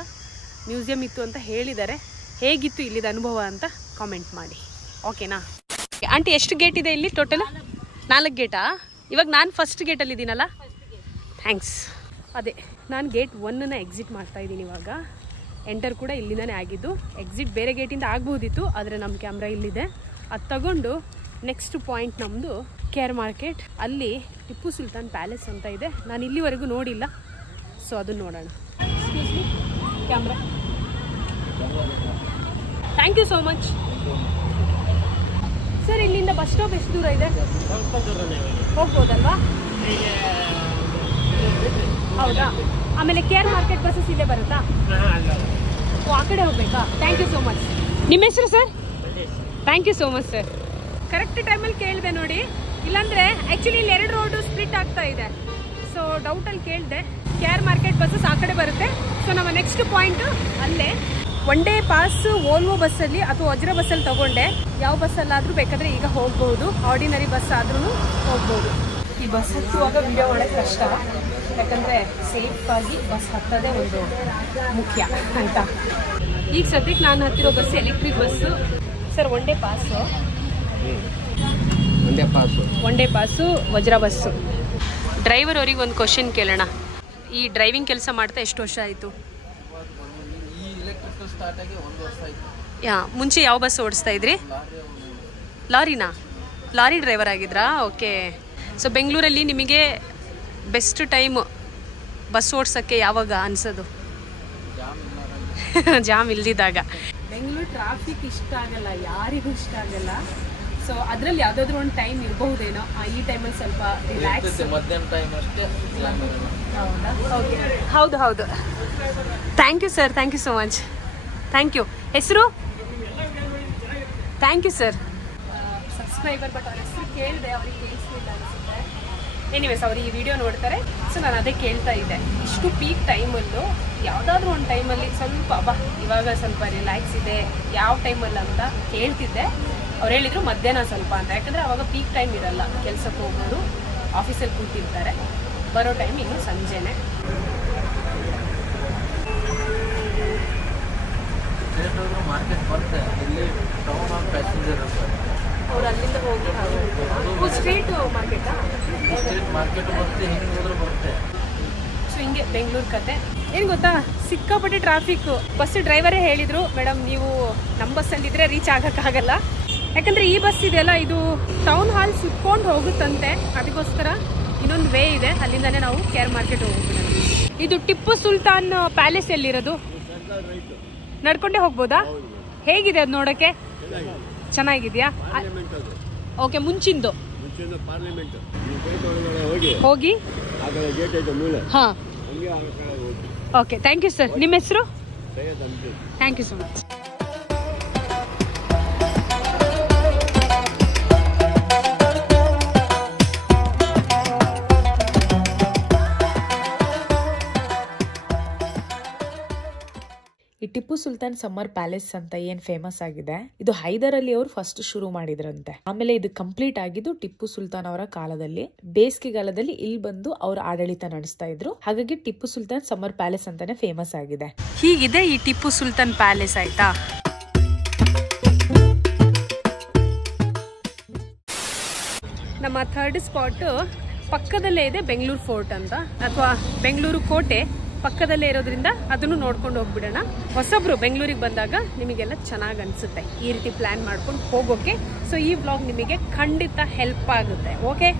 ಮ್ಯೂಸಿಯಂ ಇತ್ತು ಅಂತ ಹೇಳಿದ್ದಾರೆ. ಹೇಗಿತ್ತು ಇಲ್ಲಿದ ಅನುಭವ ಅಂತ ಕಾಮೆಂಟ್ ಮಾಡಿ. ಓಕೆನಾ ಆಂಟಿ, ಎಷ್ಟು ಗೇಟ್ ಇದೆ ಇಲ್ಲಿ ಟೋಟಲ್? 4 ಗೇಟಾ? ಇವಾಗ ನಾನು ಫಸ್ಟ್ ಗೇಟಲ್ಲಿದ್ದೀನಲ್ಲ, ಥ್ಯಾಂಕ್ಸ್. ಅದೇ ನಾನು ಗೇಟ್ 1ನ ಎಕ್ಸಿಟ್ ಮಾಡ್ತಾ ಇದ್ದೀನಿ ಇವಾಗ. ಎಂಟರ್ ಕೂಡ ಇಲ್ಲಿಂದನೇ ಆಗಿದ್ದು. ಎಕ್ಸಿಟ್ ಬೇರೆ ಗೇಟಿಂದ ಆಗ್ಬೋದಿತ್ತು, ಆದರೆ ನಮ್ಮ ಕ್ಯಾಮ್ರಾ ಇಲ್ಲಿದೆ. ಅದು ತಗೊಂಡು ನೆಕ್ಸ್ಟ್ ಪಾಯಿಂಟ್ ನಮ್ಮದು ಕೇರ್ ಮಾರ್ಕೆಟ್. ಅಲ್ಲಿ ಟಿಪ್ಪು ಸುಲ್ತಾನ್ ಪ್ಯಾಲೇಸ್ ಅಂತ ಇದೆ, ನಾನು ಇಲ್ಲಿವರೆಗೂ ನೋಡಿಲ್ಲ, ಸೊ ಅದನ್ನು ನೋಡೋಣ. Excuse me camera, thank you so much sir. ಇಲ್ಲಿಂದ ಬಸ್ ಸ್ಟಾಪ್ ಎಷ್ಟು ದೂರ ಇದೆ? ಹೋಗ್ಬೋದಲ್ವಾ? ಹೌದಾ? ಆಮೇಲೆ ಕೇರ್ ಮಾರ್ಕೆಟ್ ಬಸ್ಸಸ್ ಇಲ್ಲೇ ಬರುತ್ತಾ? ಓ, ಆ ಕಡೆ ಹೋಗ್ಬೇಕಾ? Thank you so much. ನಿಮ್ಮ ಹೆಸರು sir? Thank you so much sir. Correct ಟೈಮಲ್ಲಿ ಕೇಳಿದೆ ನೋಡಿ, ಇಲ್ಲಾಂದರೆ ಆ್ಯಕ್ಚುಲಿ ಇಲ್ಲಿ 2 ರೋಡು ಸ್ಪ್ಲಿಟ್ ಆಗ್ತಾ ಇದೆ. ಸೊ ಡೌಟಲ್ಲಿ ಕೇಳಿದೆ. ಕೇರ್ ಮಾರ್ಕೆಟ್ ಬಸ್ಸಸ್ ಆ ಕಡೆ ಬರುತ್ತೆ. ಸೊ ನಮ್ಮ ನೆಕ್ಸ್ಟ್ ಪಾಯಿಂಟು ಅಲ್ಲೇ. ಒನ್ ಡೇ ಪಾಸ್ ವೋಲ್ವೋ ಬಸ್ಸಲ್ಲಿ ಅಥವಾ ವಜ್ರ ಬಸ್ಸಲ್ಲಿ ತಗೊಂಡೆ. ಯಾವ ಬಸ್ಸಲ್ಲಾದರೂ ಬೇಕಾದರೆ ಈಗ ಹೋಗ್ಬೋದು, ಆರ್ಡಿನರಿ ಬಸ್ ಆದ್ರೂ ಹೋಗ್ಬೋದು. ಈ ಬಸ್ ಹತ್ತುವಾಗ ವಿಡಿಯೋ ಮಾಡೋಕ್ಕೆ ಕಷ್ಟ, ಯಾಕಂದರೆ ಸೇಫಾಗಿ ಬಸ್ ಹತ್ತೋದೇ ಒಂದು ಮುಖ್ಯ ಅಂತ. ಈಗ ಸದ್ಯಕ್ಕೆ ನಾನು ಹತ್ತಿರೋ bus electric bus. Sir one day pass, one day pass Vajra bus. Driver ಅವ್ರಿಗೆ ಒಂದು ಕ್ವಶನ್ ಕೇಳೋಣ. ಈ ಡ್ರೈವಿಂಗ್ ಕೆಲಸ ಮಾಡ್ತಾ ಎಷ್ಟು ವರ್ಷ ಆಯಿತು? ಯಾ, ಮುಂಚೆ ಯಾವ ಬಸ್ ಓಡಿಸ್ತಾ ಇದ್ರಿ? ಲಾರಿನಾ? ಲಾರಿ ಡ್ರೈವರ್ ಆಗಿದ್ರಾ? ಓಕೆ. ಸೊ ಬೆಂಗಳೂರಲ್ಲಿ ನಿಮಗೆ ಬೆಸ್ಟ್ ಟೈಮ್ ಬಸ್ ಓಡಿಸೋಕ್ಕೆ ಯಾವಾಗ ಅನಿಸೋದು? ಜಾಮ್ ಇಲ್ದಿದ್ದಾಗ. ಬೆಂಗಳೂರು ಟ್ರಾಫಿಕ್ ಇಷ್ಟ ಆಗಲ್ಲ, ಯಾರಿಗೂ ಇಷ್ಟ ಆಗಲ್ಲ. ಸೊ ಅದರಲ್ಲಿ ಯಾವುದಾದ್ರೂ ಒಂದು ಟೈಮ್ ಇರಬಹುದೇನೋ, ಈ ಟೈಮಲ್ಲಿ ಸ್ವಲ್ಪ ರಿಲ್ಯಾಕ್ಸ್. ಹೌದು ಹೌದು. Thank you sir, thank you so much. Thank you. ಹೆಸರು? Thank you sir. Subscriber, but ಅವ್ರ ಹೆಸರು ಕೇಳಿದೆ, ಅವ್ರಿಗೆ ಕೇಳಿಸ್ಲಿಲ್ಲ ಅನಿಸುತ್ತೆ. ಎನಿವೇಸ್ ಅವರು ಈ ವಿಡಿಯೋ ನೋಡ್ತಾರೆ, ಸೊ ನಾನು ಅದೇ ಕೇಳ್ತಾ ಇದ್ದೆ. ಇಷ್ಟು ಪೀಕ್ ಟೈಮಲ್ಲೂ ಯಾವುದಾದ್ರೂ ಒಂದು ಟೈಮಲ್ಲಿ ಸ್ವಲ್ಪ ಇವಾಗ ಸ್ವಲ್ಪ ರಿಲ್ಯಾಕ್ಸ್ ಇದೆ, ಯಾವ ಟೈಮಲ್ಲಿ ಅಂತ ಕೇಳ್ತಿದ್ದೆ. ಅವ್ರು ಹೇಳಿದರು ಮಧ್ಯಾಹ್ನ ಸ್ವಲ್ಪ ಅಂತ, ಯಾಕಂದರೆ ಅವಾಗ ಪೀಕ್ ಟೈಮ್ ಇರಲ್ಲ, ಕೆಲಸಕ್ಕೆ ಹೋಗೋರು ಆಫೀಸಲ್ಲಿ ಕೂತಿರ್ತಾರೆ. ಬರೋ ಟೈಮ್ ಇನ್ನು ಸಂಜೆನೆ. ಮಾರ್ಕೆಟ್ ಬರುತ್ತೆ, ಇಲ್ಲಿ ಟೌನ್ ಆಫ್ ಪ್ಯಾಸೆಂಜರ್ ಅವ್ರು ಅಲ್ಲಿಂದ ಹೋಗಿ ಸ್ಟ್ರೀಟ್ ಮಾರ್ಕೆಟಾ? ಸ್ಟ್ರೀಟ್ ಮಾರ್ಕೆಟ್ ಬರುತ್ತೆ, ಹಿಂಗೆ ಹೋದ್ರೆ ಬರುತ್ತೆ. ಸೊ ಹಿಂಗೆ ಬೆಂಗಳೂರು ಕತೆ. ಏನು ಗೊತ್ತಾ, ಸಿಕ್ಕಾಪಟ್ಟೆ ಟ್ರಾಫಿಕ್ಕು. ಬಸ್ ಡ್ರೈವರೇ ಹೇಳಿದರು, ಮೇಡಮ್ ನೀವು ನಮ್ಮ ಬಸ್ಸಲ್ಲಿದ್ದರೆ ರೀಚ್ ಆಗೋಕ್ಕಾಗಲ್ಲ, ಯಾಕಂದರೆ ಈ ಬಸ್ ಇದೆಯಲ್ಲ ಇದು ಟೌನ್ ಹಾಲ್ ಸುತ್ಕೊಂಡು ಹೋಗುತ್ತಂತೆ. ಅದಕ್ಕೋಸ್ಕರ ಇನ್ನೊಂದು ವೇ ಇದೆ, ಅಲ್ಲಿಂದನೇ ನಾವು ಕೇರ್ ಮಾರ್ಕೆಟ್ ಹೋಗ್ಬೋದು. ಇದು ಟಿಪ್ಪು ಸುಲ್ತಾನ್ ಪ್ಯಾಲೇಸ್ ಎಲ್ಲಿರೋದು? ನಡ್ಕೊಂಡೇ ಹೋಗ್ಬೋದಾ? ಹೇಗಿದೆ ಅದು ನೋಡೋಕ್ಕೆ? ಚೆನ್ನಾಗಿದೆಯಾ? ಓಕೆ, ಮುಂಚಿಂದು ಹೋಗಿ. ಹಾಂ, ಓಕೆ. Thank you sir. ನಿಮ್ಮ ಹೆಸರು? Thank you so much. ಈ ಟಿಪ್ಪು ಸುಲ್ತಾನ್ ಸಮ್ಮರ್ ಪ್ಯಾಲೇಸ್ ಅಂತ ಏನ್ ಫೇಮಸ್ ಆಗಿದೆ, ಇದು ಹೈದರ್ ಅಲಿ ಅವರು ಫಸ್ಟ್ ಶುರು ಮಾಡಿದ್ರಂತೆ. ಆಮೇಲೆ ಇದು ಕಂಪ್ಲೀಟ್ ಆಗಿದ್ದು ಟಿಪ್ಪು ಸುಲ್ತಾನ್ ಅವರ ಕಾಲದಲ್ಲಿ. ಬೇಸಿಗೆಗಾಲದಲ್ಲಿ ಇಲ್ಲಿ ಬಂದು ಅವ್ರ ಆಡಳಿತ ನಡೆಸ್ತಾ ಇದ್ರು. ಹಾಗಾಗಿ ಟಿಪ್ಪು ಸುಲ್ತಾನ್ ಸಮ್ಮರ್ ಪ್ಯಾಲೇಸ್ ಅಂತಾನೆ ಫೇಮಸ್ ಆಗಿದೆ. ಹೀಗಿದೆ ಈ ಟಿಪ್ಪು ಸುಲ್ತಾನ್ ಪ್ಯಾಲೇಸ್. ಆಯ್ತಾ? ನಮ್ಮ ಥರ್ಡ್ ಸ್ಪಾಟ್ ಪಕ್ಕದಲ್ಲೇ ಇದೆ ಬೆಂಗಳೂರು ಫೋರ್ಟ್ ಅಂತ, ಅಥವಾ ಬೆಂಗಳೂರು ಕೋಟೆ ಪಕ್ಕದಲ್ಲೇ ಇರೋದ್ರಿಂದ ಅದನ್ನು ನೋಡ್ಕೊಂಡು ಹೋಗ್ಬಿಡೋಣ. ಹೊಸಬ್ರು ಬೆಂಗಳೂರಿಗೆ ಬಂದಾಗ ನಿಮಗೆಲ್ಲ ಚೆನ್ನಾಗಿ ಅನಿಸುತ್ತೆ ಈ ರೀತಿ ಪ್ಲ್ಯಾನ್ ಮಾಡ್ಕೊಂಡು ಹೋಗೋಕೆ. ಸೊ ಈ ವ್ಲಾಗ್ ನಿಮಗೆ ಖಂಡಿತ ಹೆಲ್ಪ್ ಆಗುತ್ತೆ. ಓಕೆ,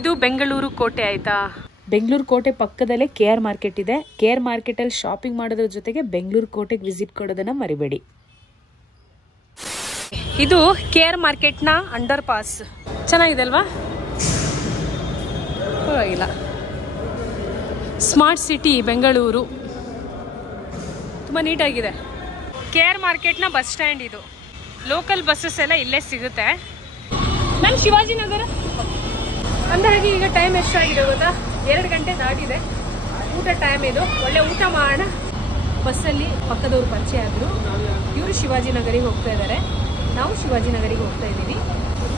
ಇದು ಬೆಂಗಳೂರು ಕೋಟೆ ಆಯ್ತಾ. ಬೆಂಗಳೂರು ಕೋಟೆ ಪಕ್ಕದಲ್ಲೇ KR ಮಾರ್ಕೆಟ್ ಇದೆ. KR ಮಾರ್ಕೆಟ್ ಅಲ್ಲಿ ಶಾಪಿಂಗ್ ಮಾಡೋದ್ರ ಜೊತೆಗೆ ಬೆಂಗಳೂರು ಕೋಟೆಗೆ ವಿಸಿಟ್ ಕೊಡೋದನ್ನ ಮರಿಬೇಡಿ. ಇದು KR ಮಾರ್ಕೆಟ್ನ ಅಂಡರ್ ಪಾಸ್. ಚೆನ್ನಾಗಿದೆ ಅಲ್ವಾ? ಪರವಾಗಿಲ್ಲ. ಸ್ಮಾರ್ಟ್ ಸಿಟಿ ಬೆಂಗಳೂರು ತುಂಬ ನೀಟಾಗಿದೆ. KR ಮಾರ್ಕೆಟ್ನ ಬಸ್ ಸ್ಟ್ಯಾಂಡ್ ಇದು. ಲೋಕಲ್ ಬಸ್ಸಸ್ ಎಲ್ಲ ಇಲ್ಲೇ ಸಿಗುತ್ತೆ. ನಾನು ಶಿವಾಜಿನಗರ ಅಂದಾಗೆ ಈಗ ಟೈಮ್ ಎಷ್ಟಾಗಿದೆ ಗೊತ್ತಾ? 2 ಗಂಟೆ ದಾಟಿದೆ. ಊಟ ಟೈಮ್ ಇದು. ಒಳ್ಳೆ ಊಟ ಮಾಡೋಣ. ಬಸ್ಸಲ್ಲಿ ಪಕ್ಕದವ್ರು ಪರಿಚಯ ಆದರು. ಇವರು ಶಿವಾಜಿನಗರಿಗೆ ಹೋಗ್ತಾ ಇದ್ದಾರೆ, ನಾವು ಶಿವಾಜಿನಗರಿಗೆ ಹೋಗ್ತಾ ಇದ್ದೀವಿ.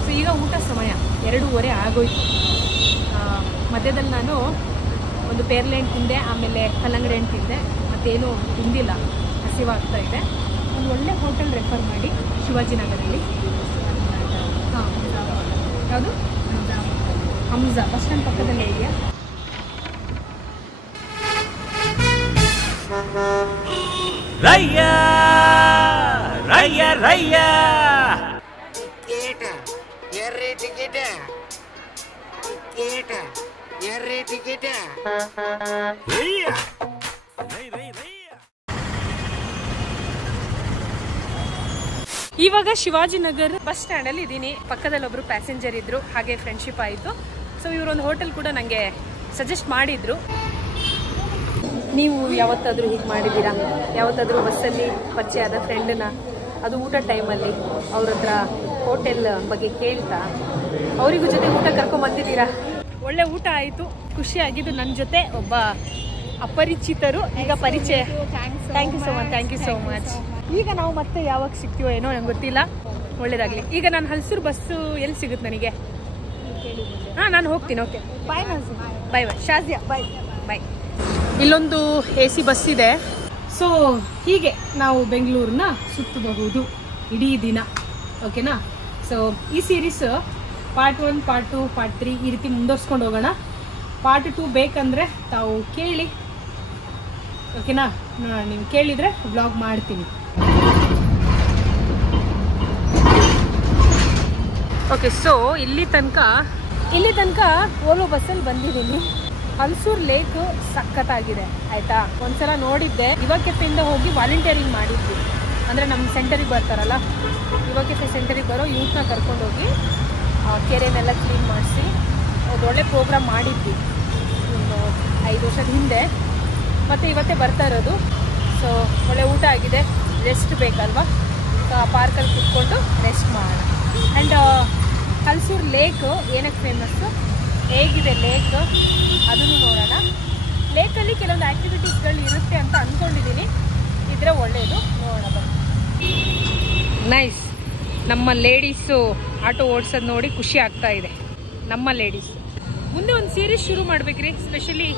ಸೊ ಈಗ ಊಟ ಸಮಯ 2:15 ಆಗೋಯ್ತು. ಮಧ್ಯದಲ್ಲಿ ನಾನು ಒಂದು ಪೇರ್ಲೆ ಹಣ್ಣು ತಿಂದೆ, ಆಮೇಲೆ ಕಲ್ಲಂಗಡಿ ಹಣ್ಣು ತಿಂದೆ, ಮತ್ತೇನು ತಿಂದಿಲ್ಲ, ಹಸಿವಾಗ್ತಾ ಇದೆ. ಒಂದು ಒಳ್ಳೆ ಹೋಟೆಲ್ ರೆಫರ್ ಮಾಡಿ ಶಿವಾಜಿನಗರಲ್ಲಿ. ಹಾಂ, ಯಾವುದು? ಹಮ್ಜಾ ಬಸ್ ಸ್ಟ್ಯಾಂಡ್ ಪಕ್ಕದಲ್ಲೇ ಇದೆಯಾ? ರಯ್ಯ ರಯ್ಯ ರಯ್ಯ ಟಿಕೆಟ್ ಎರ್ರಿ ಟಿಕೆಟ್ ಟಿಕೆಟ್ ಎರ್ರಿ ಟಿಕೆಟ್ ರಯ್ಯ ರೈ ರೈ ರಯ್ಯ. ಇವಾಗ ಶಿವಾಜಿನಗರ್ ಬಸ್ ಸ್ಟ್ಯಾಂಡ್ ಅಲ್ಲಿ ಇದ್ದೀನಿ. ಪಕ್ಕದಲ್ಲಿ ಒಬ್ರು ಪ್ಯಾಸೆಂಜರ್ ಇದ್ರು, ಹಾಗೆ ಫ್ರೆಂಡ್ಶಿಪ್ ಆಯಿತು. ಸೊ ಇವರೊಂದು ಹೋಟೆಲ್ ಕೂಡ ನನಗೆ ಸಜೆಸ್ಟ್ ಮಾಡಿದ್ರು. ನೀವು ಯಾವತ್ತಾದರೂ ಹೀಗೆ ಮಾಡಿದ್ದೀರಾ? ಯಾವತ್ತಾದರೂ ಬಸ್ಸಲ್ಲಿ ಪರಿಚಯ ಆದ ಫ್ರೆಂಡನ್ನ, ಅದು ಊಟ ಟೈಮಲ್ಲಿ ಅವ್ರ ಹತ್ರ ಹೋಟೆಲ್ ಬಗ್ಗೆ ಕೇಳ್ತಾ ಅವರಿಗೂ ಜೊತೆ ಊಟ ಕರ್ಕೊಂಬಂದಿದ್ದೀರಾ? ಒಳ್ಳೆ ಊಟ ಆಯಿತು, ಖುಷಿಯಾಗಿದ್ದು. ನನ್ನ ಜೊತೆ ಒಬ್ಬ ಅಪರಿಚಿತರು ಈಗ ಪರಿಚಯ. Thank you so much. ಈಗ ನಾವು ಮತ್ತೆ ಯಾವಾಗ ಸಿಗ್ತೀವೋ ಏನೋ ನಂಗೆ ಗೊತ್ತಿಲ್ಲ. ಒಳ್ಳೇದಾಗಲಿ. ಈಗ ನಾನು ಹಲಸೂರು ಬಸ್ಸು ಎಲ್ಲಿ ಸಿಗುತ್ತೆ ನನಗೆ? ಹಾಂ, ನಾನು ಹೋಗ್ತೀನಿ. ಓಕೆ, ಬಾಯ್. ಬಾಯ್ ಶಾಜಿಯಾ, ಬಾಯ್. ಇಲ್ಲೊಂದು AC ಬಸ್ ಇದೆ. ಸೊ ಹೀಗೆ ನಾವು ಬೆಂಗಳೂರನ್ನ ಸುತ್ತಬಹುದು ಇಡೀ ದಿನ. ಓಕೆನಾ? ಸೊ ಈ ಸೀರೀಸ್ ಪಾರ್ಟ್ 1, ಪಾರ್ಟ್ 2, ಪಾರ್ಟ್ 3 ಈ ರೀತಿ ಮುಂದುವರ್ಸ್ಕೊಂಡು ಹೋಗೋಣ. ಪಾರ್ಟ್ 2 ಬೇಕಂದರೆ ತಾವು ಕೇಳಿ. ಓಕೆನಾ? ನೀವು ಕೇಳಿದರೆ ವ್ಲಾಗ್ ಮಾಡ್ತೀನಿ. ಓಕೆ, ಸೊ ಇಲ್ಲಿ ತನಕ ಓಲೋ ಬಸ್ಸಲ್ಲಿ ಬಂದಿದ್ದೀನಿ. ಹಲಸೂರು ಲೇಕ್ ಸಖತ್ತಾಗಿದೆ ಆಯ್ತಾ. ಒಂದ್ಸಲ ನೋಡಿದ್ದೆ. ಯುವ ಕೆಫೆಯಿಂದ ಹೋಗಿ ವಾಲಂಟಿಯರಿಂಗ್ ಮಾಡಿದ್ವಿ. ಅಂದರೆ ನಮ್ಮ ಸೆಂಟರಿಗೆ ಬರ್ತಾರಲ್ಲ, ಯುವ ಕೆಫೆ ಸೆಂಟರಿಗೆ ಬರೋ ಯೂತ್ನ ಕರ್ಕೊಂಡೋಗಿ ಕೆರೆನೆಲ್ಲ ಕ್ಲೀನ್ ಮಾಡಿಸಿ ಒಂದು ಒಳ್ಳೆ ಪ್ರೋಗ್ರಾಮ್ ಮಾಡಿದ್ವಿ ಒಂದು 5 ವರ್ಷದ ಹಿಂದೆ. ಮತ್ತು ಇವತ್ತೇ ಬರ್ತಾ ಇರೋದು. ಸೊ ಒಳ್ಳೆ ಊಟ ಆಗಿದೆ, ರೆಸ್ಟ್ ಬೇಕಲ್ವಾ? ಸೊ ಆ ಪಾರ್ಕಲ್ಲಿ ಕೂತ್ಕೊಂಡು ರೆಸ್ಟ್ ಮಾಡೋಣ. ಆ್ಯಂಡ್ ಹಲಸೂರು ಲೇಕ್ ಏನಕ್ಕೆ ಫೇಮಸ್ಸು, ಹೇಗಿದೆ ಲೇಕ್ ಅದನ್ನು ನೋಡೋಣ. ಲೇಕಲ್ಲಿ ಕೆಲವೊಂದು ಆ್ಯಕ್ಟಿವಿಟೀಸ್ಗಳು ಇರುತ್ತೆ ಅಂತ ಅಂದ್ಕೊಂಡಿದ್ದೀನಿ. ಇದ್ರೆ ಒಳ್ಳೆಯದು, ನೋಡೋಣ ಬನ್ನಿ. ನೈಸ್. ನಮ್ಮ ಲೇಡೀಸು ಆಟೋ ಓಡಿಸೋದು ನೋಡಿ ಖುಷಿ ಆಗ್ತಾ ಇದೆ. ನಮ್ಮ ಲೇಡೀಸ್ ಮುಂದೆ ಒಂದು ಸೀರೀಸ್ ಶುರು ಮಾಡ್ಬೇಕ್ರಿ. ಸ್ಪೆಷಲಿ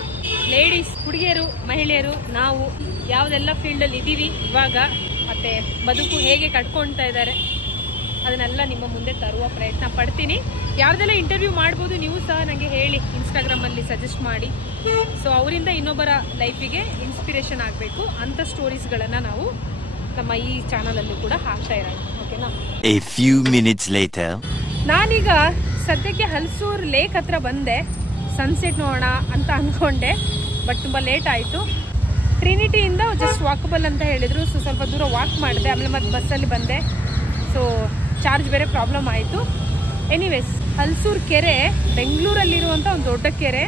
ಲೇಡೀಸ್, ಹುಡುಗಿಯರು, ಮಹಿಳೆಯರು, ನಾವು ಯಾವುದೆಲ್ಲ ಫೀಲ್ಡಲ್ಲಿ ಇದ್ದೀವಿ ಇವಾಗ, ಮತ್ತು ಬದುಕು ಹೇಗೆ ಕಟ್ಕೊಳ್ತಾ ಇದ್ದಾರೆ ಅದನ್ನೆಲ್ಲ ನಿಮ್ಮ ಮುಂದೆ ತರುವ ಪ್ರಯತ್ನ ಪಡ್ತೀನಿ. ಯಾರ್ದೆಲ್ಲ ಇಂಟರ್ವ್ಯೂ ಮಾಡ್ಬೋದು ನೀವು ಸಹ ನನಗೆ ಹೇಳಿ, ಇನ್ಸ್ಟಾಗ್ರಾಮಲ್ಲಿ ಸಜೆಸ್ಟ್ ಮಾಡಿ. ಸೊ ಅವರಿಂದ ಇನ್ನೊಬ್ಬರ ಲೈಫಿಗೆ ಇನ್ಸ್ಪಿರೇಷನ್ ಆಗಬೇಕು ಅಂಥ ಸ್ಟೋರೀಸ್ಗಳನ್ನು ನಾವು ನಮ್ಮ ಈ ಚಾನಲಲ್ಲೂ ಕೂಡ ಹಾಕ್ತಾ ಇರೋಣ. ಓಕೆನಾ? A few minutes later. ನಾನೀಗ ಸದ್ಯಕ್ಕೆ ಹಲಸೂರು ಲೇಕ್ ಹತ್ರ ಬಂದೆ. ಸನ್ಸೆಟ್ ನೋಡೋಣ ಅಂತ ಅಂದ್ಕೊಂಡೆ, ಬಟ್ ತುಂಬ ಲೇಟ್ ಆಯಿತು. ಟ್ರಿನಿಟಿಯಿಂದ ಜಸ್ಟ್ ವಾಕಬಲ್ ಅಂತ ಹೇಳಿದರು. ಸೊ ಸ್ವಲ್ಪ ದೂರ ವಾಕ್ ಮಾಡಿದೆ, ಆಮೇಲೆ ಮತ್ತೆ ಬಸ್ಸಲ್ಲಿ ಬಂದೆ. ಸೊ ಚಾರ್ಜ್ ಬೇರೆ ಪ್ರಾಬ್ಲಮ್ ಆಯಿತು. ಎನಿವೇಸ್, ಹಲಸೂರು ಕೆರೆ ಬೆಂಗಳೂರಲ್ಲಿರುವಂಥ ಒಂದು ದೊಡ್ಡ ಕೆರೆ.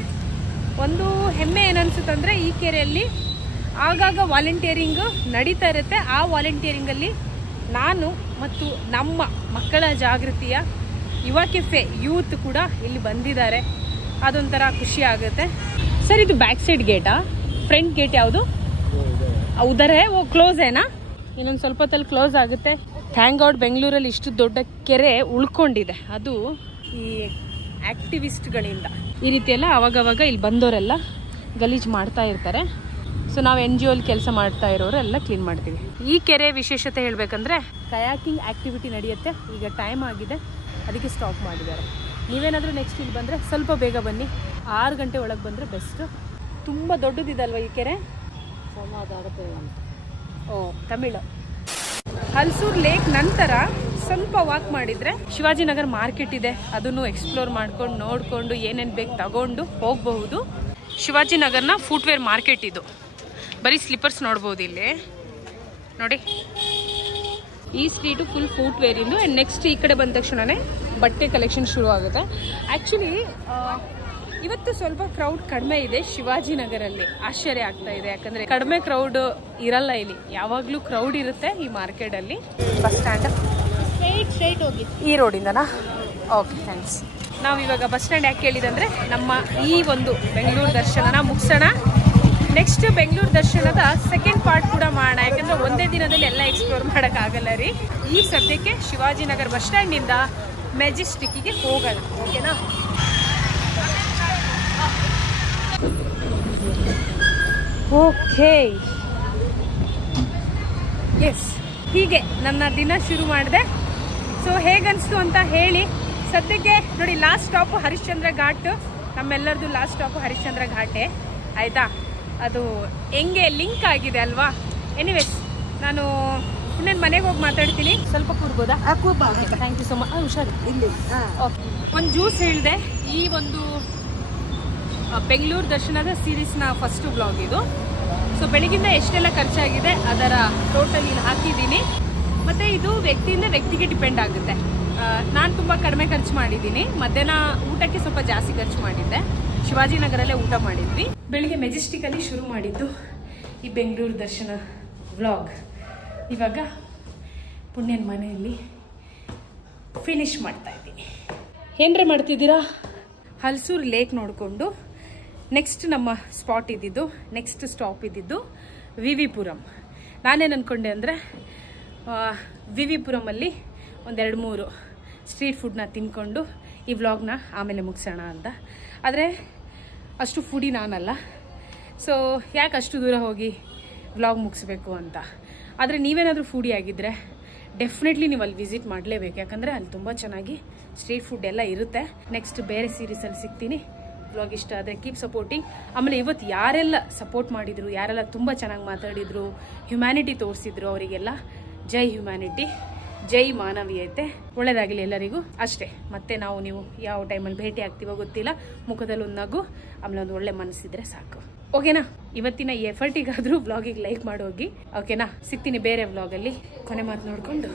ಒಂದು ಹೆಮ್ಮೆ ಏನನ್ಸುತ್ತಂದರೆ ಈ ಕೆರೆಯಲ್ಲಿ ಆಗಾಗ ವಾಲಂಟಿಯರಿಂಗ್ ನಡೀತಾ ಇರುತ್ತೆ. ಆ ವಾಲಂಟಿಯರಿಂಗಲ್ಲಿ ನಾನು ಮತ್ತು ನಮ್ಮ ಮಕ್ಕಳ ಜಾಗೃತಿಯ ಯುವ ಕೆಫೆ ಯೂತ್ ಕೂಡ ಇಲ್ಲಿ ಬಂದಿದ್ದಾರೆ. ಅದೊಂಥರ ಖುಷಿ ಆಗುತ್ತೆ. ಸರ್, ಇದು ಬ್ಯಾಕ್ ಸೈಡ್ ಗೇಟಾ? ಫ್ರಂಟ್ ಗೇಟ್ ಯಾವುದು? ಉದರೇ ಕ್ಲೋಸ್ ಏನಾ? ಇನ್ನೊಂದು ಸ್ವಲ್ಪ ಹೊತ್ತಲ್ಲಿ ಕ್ಲೋಸ್ ಆಗುತ್ತೆ. ಥ್ಯಾಂಕ್ ಗಾಡ್ ಬೆಂಗಳೂರಲ್ಲಿ ಇಷ್ಟು ದೊಡ್ಡ ಕೆರೆ ಉಳ್ಕೊಂಡಿದೆ. ಅದು ಈ ಆಕ್ಟಿವಿಸ್ಟ್ಗಳಿಂದ. ಈ ರೀತಿ ಎಲ್ಲ ಅವಾಗವಾಗ ಇಲ್ಲಿ ಬಂದವರೆಲ್ಲ ಗಲೀಜು ಮಾಡ್ತಾ ಇರ್ತಾರೆ. ಸೊ ನಾವು NGO ಅಲ್ಲಿ ಕೆಲಸ ಮಾಡ್ತಾ ಇರೋರು ಎಲ್ಲ ಕ್ಲೀನ್ ಮಾಡ್ತೀವಿ. ಈ ಕೆರೆ ವಿಶೇಷತೆ ಹೇಳಬೇಕಂದ್ರೆ ಕಯಾಕಿಂಗ್ ಆಕ್ಟಿವಿಟಿ ನಡೆಯುತ್ತೆ. ಈಗ ಟೈಮ್ ಆಗಿದೆ, ಅದಕ್ಕೆ ಸ್ಟಾಪ್ ಮಾಡಿದ್ದಾರೆ. ನೀವೇನಾದರೂ ನೆಕ್ಸ್ಟ್ ಇಲ್ಲಿ ಬಂದರೆ ಸ್ವಲ್ಪ ಬೇಗ ಬನ್ನಿ, 6 ಗಂಟೆ ಒಳಗೆ ಬಂದರೆ ಬೆಸ್ಟು. ತುಂಬ ದೊಡ್ಡದಿದಲ್ವ ಈ ಕೆರೆ? ಓ, ತಮಿಳು. ಹಲ್ಸೂರ್ ಲೇಕ್ ನಂತರ ಸ್ವಲ್ಪ ವಾಕ್ ಮಾಡಿದರೆ ಶಿವಾಜಿನಗರ್ ಮಾರ್ಕೆಟ್ ಇದೆ, ಅದನ್ನು ಎಕ್ಸ್ಪ್ಲೋರ್ ಮಾಡ್ಕೊಂಡು ನೋಡಿಕೊಂಡು ಏನೇನು ಬೇಕು ತಗೊಂಡು ಹೋಗಬಹುದು. ಶಿವಾಜಿನಗರ್ನ ಫುಟ್ವೇರ್ ಮಾರ್ಕೆಟ್ ಇದು. ಬರೀ ಸ್ಲಿಪ್ಪರ್ಸ್ ನೋಡ್ಬೋದು ಇಲ್ಲಿ ನೋಡಿ. ಈ ಸ್ಟ್ರೀಟು ಫುಲ್ ಫುಟ್ವೇರ್ ಇಂದು. ಆ್ಯಂಡ್ ನೆಕ್ಸ್ಟ್ ಈ ಕಡೆ ಬಂದ ತಕ್ಷಣವೇ ಬಟ್ಟೆ ಕಲೆಕ್ಷನ್ ಶುರು ಆಗುತ್ತೆ. ಆ್ಯಕ್ಚುಲಿ ಇವತ್ತು ಸ್ವಲ್ಪ ಕ್ರೌಡ್ ಕಡಿಮೆ ಇದೆ ಶಿವಾಜಿನಗರಲ್ಲಿ. ಆಶ್ಚರ್ಯ ಆಗ್ತಾ ಇದೆ, ಯಾಕಂದರೆ ಕಡಿಮೆ ಕ್ರೌಡ್ ಇರಲ್ಲ ಇಲ್ಲಿ, ಯಾವಾಗಲೂ ಕ್ರೌಡ್ ಇರುತ್ತೆ ಈ ಮಾರ್ಕೆಟಲ್ಲಿ. ಬಸ್ ಸ್ಟ್ಯಾಂಡ್ ಸ್ಟ್ರೈಟ್ ಹೋಗಿ ಈ ರೋಡಿಂದನಾ? Okay, thanks. ನಾವಿವಾಗ ಬಸ್ ಸ್ಟ್ಯಾಂಡ್ ಯಾಕೆ ಕೇಳಿದಂದರೆ ನಮ್ಮ ಈ ಒಂದು ಬೆಂಗಳೂರು ದರ್ಶನನ ಮುಗಿಸೋಣ. ನೆಕ್ಸ್ಟ್ ಬೆಂಗಳೂರು ದರ್ಶನದ ಸೆಕೆಂಡ್ ಪಾರ್ಟ್ ಕೂಡ ಮಾಡೋಣ, ಯಾಕಂದರೆ ಒಂದೇ ದಿನದಲ್ಲಿ ಎಲ್ಲ ಎಕ್ಸ್ಪ್ಲೋರ್ ಮಾಡೋಕ್ಕಾಗಲ್ಲ ರೀ. ಈ ಸದ್ಯಕ್ಕೆ ಶಿವಾಜಿನಗರ್ ಬಸ್ ಸ್ಟ್ಯಾಂಡಿಂದ ಮೆಜೆಸ್ಟಿಕ್ಕಿಗೆ ಹೋಗೋಣ, ಓಕೆನಾ? ಓಕೆ, ಎಸ್, ಹೀಗೆ ನನ್ನ ದಿನ ಶುರು ಮಾಡಿದೆ. ಸೊ ಹೇಗನ್ನಿಸ್ತು ಅಂತ ಹೇಳಿ. ಸದ್ಯಕ್ಕೆ ನೋಡಿ, ಲಾಸ್ಟ್ ಸ್ಟಾಪು ಹರಿಶ್ಚಂದ್ರ ಘಾಟ್, ನಮ್ಮೆಲ್ಲರದು ಲಾಸ್ಟ್ ಸ್ಟಾಪು ಹರಿಶ್ಚಂದ್ರ ಘಾಟೆ, ಆಯಿತಾ? ಅದು ಹೆಂಗೆ ಲಿಂಕ್ ಆಗಿದೆ ಅಲ್ವಾ? ಎನಿವೇಸ್, ನಾನು ಇನ್ನೇನು ಮನೆಗೆ ಹೋಗಿ ಮಾತಾಡ್ತೀನಿ. ಸ್ವಲ್ಪ ಕೂರ್ಬೋದಾ? Thank you so much. ಹುಷಾರು ಇಲ್ಲಿ. ಓಕೆ, ಒಂದು ಜ್ಯೂಸ್ ಹೇಳಿದೆ. ಈ ಒಂದು ಬೆಂಗಳೂರು ದರ್ಶನದ ಸೀರೀಸ್ನ ಫಸ್ಟು ಬ್ಲಾಗ್ ಇದು. ಸೊ ಬೆಳಗಿಂದ ಎಷ್ಟೆಲ್ಲ ಖರ್ಚಾಗಿದೆ ಅದರ ಟೋಟಲ್ ಇಲ್ಲಿ ಹಾಕಿದ್ದೀನಿ. ಮತ್ತು ಇದು ವ್ಯಕ್ತಿಯಿಂದ ವ್ಯಕ್ತಿಗೆ ಡಿಪೆಂಡ್ ಆಗುತ್ತೆ. ನಾನು ತುಂಬ ಕಡಿಮೆ ಖರ್ಚು ಮಾಡಿದ್ದೀನಿ. ಮಧ್ಯಾಹ್ನ ಊಟಕ್ಕೆ ಸ್ವಲ್ಪ ಜಾಸ್ತಿ ಖರ್ಚು ಮಾಡಿದ್ದೆ. ಶಿವಾಜಿನಗರಲ್ಲೇ ಊಟ ಮಾಡಿದ್ವಿ. ಬೆಳಿಗ್ಗೆ ಮೆಜೆಸ್ಟಿಕಲ್ಲಿ ಶುರು ಮಾಡಿದ್ದು ಈ ಬೆಂಗಳೂರು ದರ್ಶನ ವ್ಲಾಗ್. ಇವಾಗ ಪುಣ್ಯನ ಮನೆಯಲ್ಲಿ ಫಿನಿಶ್ ಮಾಡ್ತಾ ಇದ್ದೀನಿ. ಏನ್ರೆ ಮಾಡ್ತಿದ್ದೀರಾ? ಹಲ್ಸೂರ್ ಲೇಕ್ ನೋಡಿಕೊಂಡು ನೆಕ್ಸ್ಟ್ ನಮ್ಮ ಸ್ಪಾಟ್ ಇದ್ದಿದ್ದು, ನೆಕ್ಸ್ಟ್ ಸ್ಟಾಪ್ ಇದ್ದಿದ್ದು ವಿವಿಪುರಂ. ನಾನೇನು ಅಂದ್ಕೊಂಡೆ ಅಂದರೆ ವಿವಿಪುರಮಲ್ಲಿ 1-2-3 ಸ್ಟ್ರೀಟ್ ಫುಡ್ನ ತಿನ್ಕೊಂಡು ಈ ವ್ಲಾಗ್ನ ಆಮೇಲೆ ಮುಗಿಸೋಣ ಅಂತ. ಆದರೆ ಅಷ್ಟು ಫುಡಿ ನಾನಲ್ಲ, ಸೊ ಯಾಕೆ ಅಷ್ಟು ದೂರ ಹೋಗಿ ವ್ಲಾಗ್ ಮುಗಿಸ್ಬೇಕು ಅಂತ. ಆದರೆ ನೀವೇನಾದರೂ ಫುಡಿ ಆಗಿದ್ದರೆ ಡೆಫಿನೆಟ್ಲಿ ನೀವು ಅಲ್ಲಿ ವಿಸಿಟ್ ಮಾಡಲೇಬೇಕು, ಯಾಕಂದರೆ ಅಲ್ಲಿ ತುಂಬ ಚೆನ್ನಾಗಿ ಸ್ಟ್ರೀಟ್ ಫುಡ್ ಎಲ್ಲ ಇರುತ್ತೆ. ನೆಕ್ಸ್ಟ್ ಬೇರೆ ಸೀರೀಸಲ್ಲಿ ಸಿಗ್ತೀನಿ. ವ್ಲಾಗ್ ಇಷ್ಟ ಆದರೆ ಕೀಪ್ ಸಪೋರ್ಟಿಂಗ್. ಆಮೇಲೆ ಇವತ್ತು ಯಾರೆಲ್ಲ ಸಪೋರ್ಟ್ ಮಾಡಿದರು, ಯಾರೆಲ್ಲ ತುಂಬ ಚೆನ್ನಾಗಿ ಮಾತಾಡಿದರು, ಹ್ಯುಮ್ಯಾನಿಟಿ ತೋರಿಸಿದ್ರು, ಅವರಿಗೆಲ್ಲ ಜೈ ಹ್ಯುಮ್ಯಾನಿಟಿ, ಜೈ ಮಾನವೀಯತೆ. ಒಳ್ಳೆಯದಾಗಲಿ ಎಲ್ಲರಿಗೂ ಅಷ್ಟೇ. ಮತ್ತೆ ನೀವು ಯಾವ ಟೈಮಲ್ಲಿ ಭೇಟಿ ಆಗ್ತೀವೋ ಗೊತ್ತಿಲ್ಲ. ಮುಖದಲ್ಲಿ ಒಂದು ನಗು, ಆಮೇಲೆ ಒಂದು ಒಳ್ಳೆ ಮನಸ್ಸಿದ್ರೆ ಸಾಕು, ಓಕೆನಾ? ಇವತ್ತಿನ ಈ ಎಫರ್ಟಿಗಾದರೂ ವ್ಲಾಗಿಗೆ ಲೈಕ್ ಮಾಡೋಗಿ, ಓಕೆನಾ? ಸಿಗ್ತೀನಿ ಬೇರೆ ವ್ಲಾಗಲ್ಲಿ. ಕೊನೆ ಮಾತು ನೋಡಿಕೊಂಡು